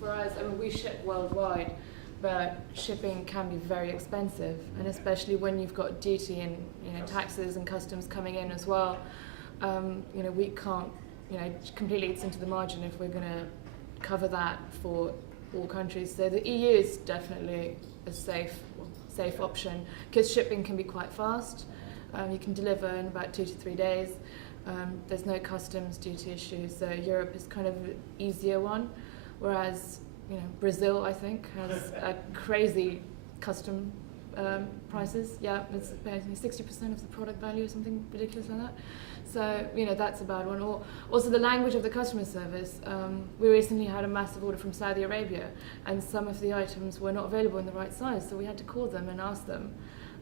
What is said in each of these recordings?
For us, I mean, we ship worldwide, but shipping can be very expensive, and especially when you've got duty and taxes and customs coming in as well. We can't completely eats into the margin if we're going to cover that for all countries. So the EU is definitely a safe option because shipping can be quite fast. You can deliver in about 2 to 3 days. There's no customs duty issues, so Europe is kind of an easier one. Whereas, Brazil, I think, has a crazy custom prices. Yeah, it's basically 60% of the product value or something ridiculous like that. So, that's a bad one. Or also the language of the customer service. We recently had a massive order from Saudi Arabia, and some of the items were not available in the right size, so we had to call them and ask them,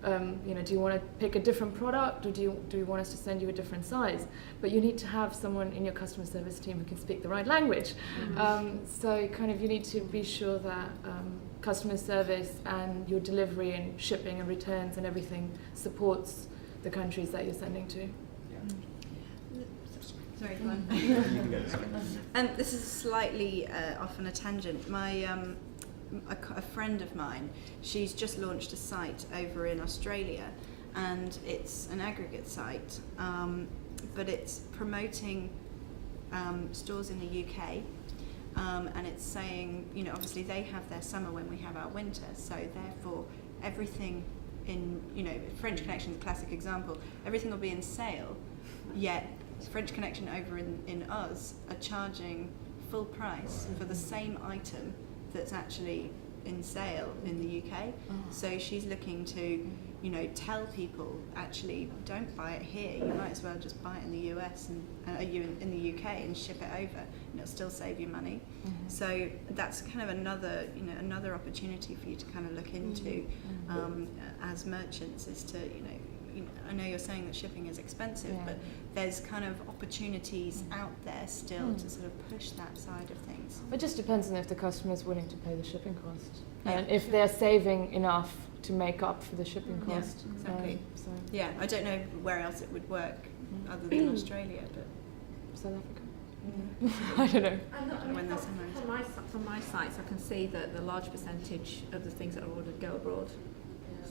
do you want to pick a different product, or do you want us to send you a different size? But you need to have someone in your customer service team who can speak the right language. So kind of you need to be sure that customer service and your delivery and shipping and returns and everything supports the countries that you're sending to. Sorry, go on. And this is slightly off on a tangent. A friend of mine, she's just launched a site over in Australia, and it's an aggregate site, but it's promoting stores in the UK, and it's saying, obviously they have their summer when we have our winter, so therefore everything in, French Connection, the classic example, everything will be in sale, yet French Connection over in us are charging full price for the same item that's actually in sale in the UK. So she's looking to, tell people, actually don't buy it here. You might as well just buy it in the US and in the UK and ship it over, and it'll still save you money. So that's kind of another opportunity for you to kind of look into as merchants, is to I know you're saying that shipping is expensive, but there's kind of opportunities out there still to sort of push that side of things. It just depends on if the customer is willing to pay the shipping cost, and if they're saving enough to make up for the shipping cost. Yeah, exactly. Yeah, I don't know where else it would work other than Australia, but South Africa. I don't know. From my sites, I can see that the large percentage of the things that are ordered go abroad.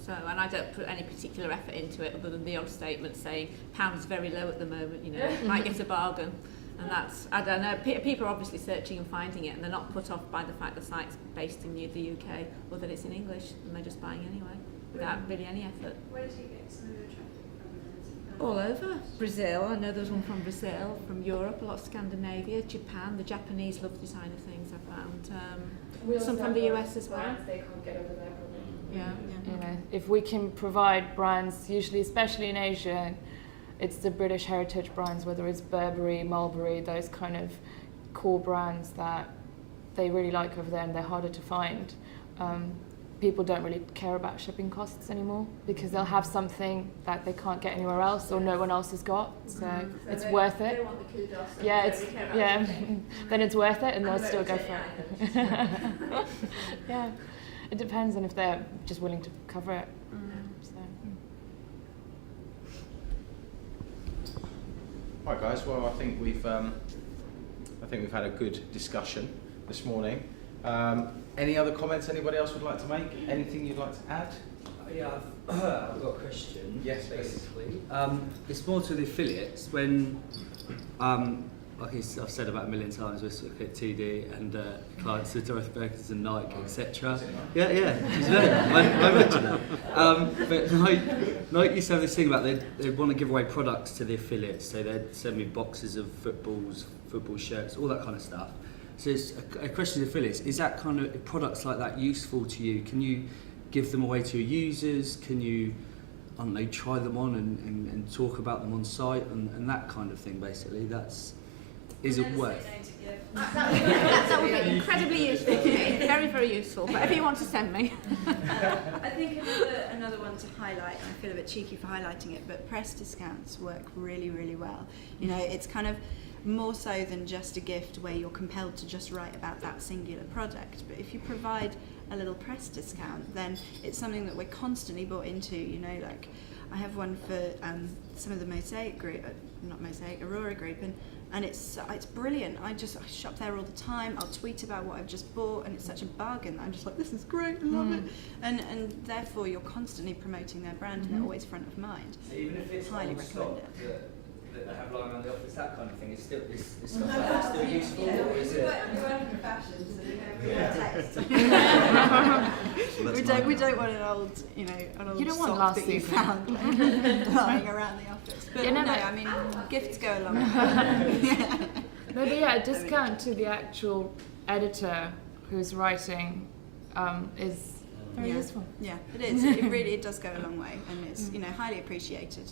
So, and I don't put any particular effort into it other than the odd statement saying pound's very low at the moment, might get a bargain. And that's, I don't know, people are obviously searching and finding it, and they're not put off by the fact the site's based in the UK or that it's in English, and they're just buying anyway without really any effort. Where do you get some of the traffic from? All over. Brazil, I know there's one from Brazil, from Europe, a lot of Scandinavia, Japan, the Japanese love designer things I found. Some from the US as well. They can't get over there. Yeah. If we can provide brands, usually, especially in Asia, it's the British heritage brands, whether it's Burberry, Mulberry, those kind of core brands that they really like over there, and they're harder to find. People don't really care about shipping costs anymore because they'll have something that they can't get anywhere else or no one else has got, so it's worth it. They want the kudos. Then it's worth it, and they'll still go for it. Yeah. It depends on if they're just willing to cover it. Right, guys. Well, I think we've had a good discussion this morning. Any other comments anybody else would like to make? Anything you'd like to add? Yeah, I've got a question. Yes, basically. It's more to the affiliates. When, like I've said about a million times, we're sort of at TD and clients are Dorothy Perkins and Nike, etc. Yeah, she's very I mentioned that. But Nike used to have this thing about they'd want to give away products to the affiliates, so they'd send me boxes of football shirts, all that kind of stuff. So it's a question to affiliates, is that kind of products like that useful to you? Can you give them away to your users? Can you, I don't know, try them on and talk about them on site and that kind of thing, basically? Is it worth? That would be incredibly useful to me, very, very useful, whatever you want to send me. I think another one to highlight, and I feel a bit cheeky for highlighting it, but press discounts work really, really well. It's kind of more so than just a gift where you're compelled to just write about that singular product, but if you provide a little press discount, then it's something that we're constantly bought into. Like I have one for some of the Mosaic group, not Mosaic, Aurora group, and and it's brilliant. I shop there all the time. I'll tweet about what I've just bought, and it's such a bargain. I'm just like, this is great, I love it. And therefore you're constantly promoting their brand, and they're always front of mind. Even if it's Highly old recommend stock it. that they have lying around the office, that kind of thing, is still is stuff like that still useful, or is it? We work in fashion, so we don't want an old, an old You don't want sock last that you season. found lying around the office. But no, I mean, gifts go along. No, but yeah, a discount to the actual editor who's writing is very useful. Yeah, it is. It does go a long way, and it's highly appreciated.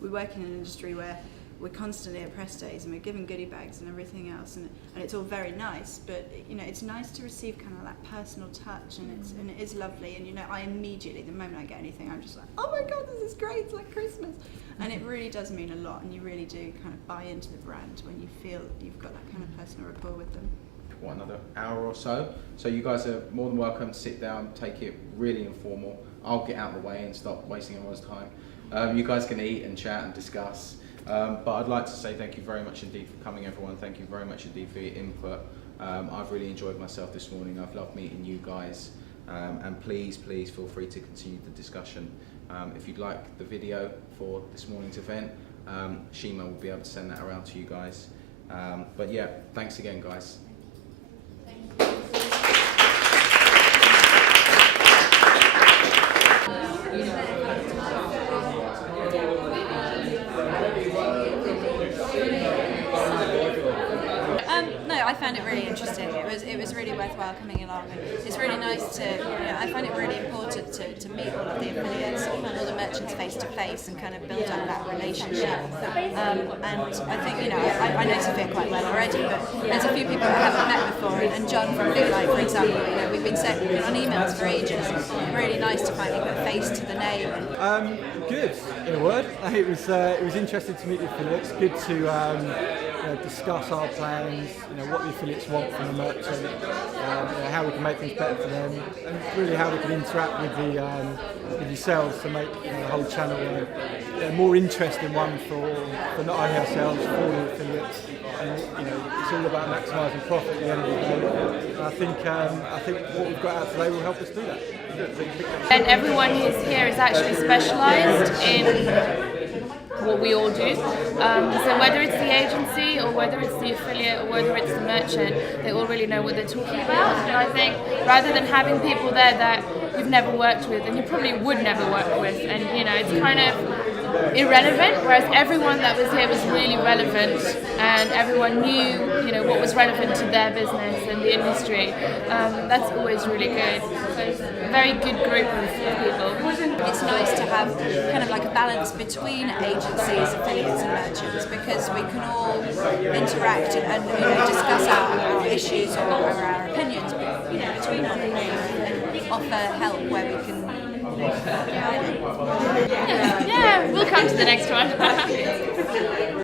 We work in an industry where we're constantly at press days and we're given goodie bags and everything else, and it's all very nice. But it's nice to receive kind of that personal touch, and it is lovely. And I immediately, the moment I get anything, I'm just like, oh my god, this is great! It's like Christmas, and it really does mean a lot. And you really do kind of buy into the brand when you feel you've got that kind of personal rapport with them. What, another hour or so? So you guys are more than welcome to sit down, take it really informal. I'll get out of the way and stop wasting everyone's time. You guys can eat and chat and discuss. But I'd like to say thank you very much indeed for coming, everyone. Thank you very much indeed for your input. I've really enjoyed myself this morning. I've loved meeting you guys. And please feel free to continue the discussion. If you'd like the video for this morning's event, Shima will be able to send that around to you guys. But yeah, thanks again, guys. No, I found it really interesting. It was really worthwhile coming along, and it's really nice to. I find it really important to meet all of the affiliates, all the merchants face to face, and kind of build up that relationship. And I think I know Sophia quite well already, but there's a few people I haven't met before, and John from Big Light, for example. We've been on emails for ages. Really nice to finally put a face to the name. Good, in a word. It was interesting to meet the affiliates. Good to discuss our plans. What the affiliates want from the merchant. How we can make things better for them, and really how we can interact with yourselves to make the whole channel a more interesting one for not only ourselves, for the affiliates. And it's all about maximising profit at the end of the day. And I think what we've got out today will help us do that. And everyone who's here is actually specialised in what we all do. So whether it's the agency or whether it's the affiliate or whether it's the merchant, they all really know what they're talking about. And I think rather than having people there that you've never worked with and you probably would never work with, and it's kind of irrelevant, whereas everyone that was here was really relevant and everyone knew what was relevant to their business and the industry. That's always really good. So it's a very good group of people. It's nice to have kind of like a balance between agencies, affiliates and merchants, because we can all interact and discuss our issues or our opinions between one another and offer help where we can. Yeah, we'll come to the next one.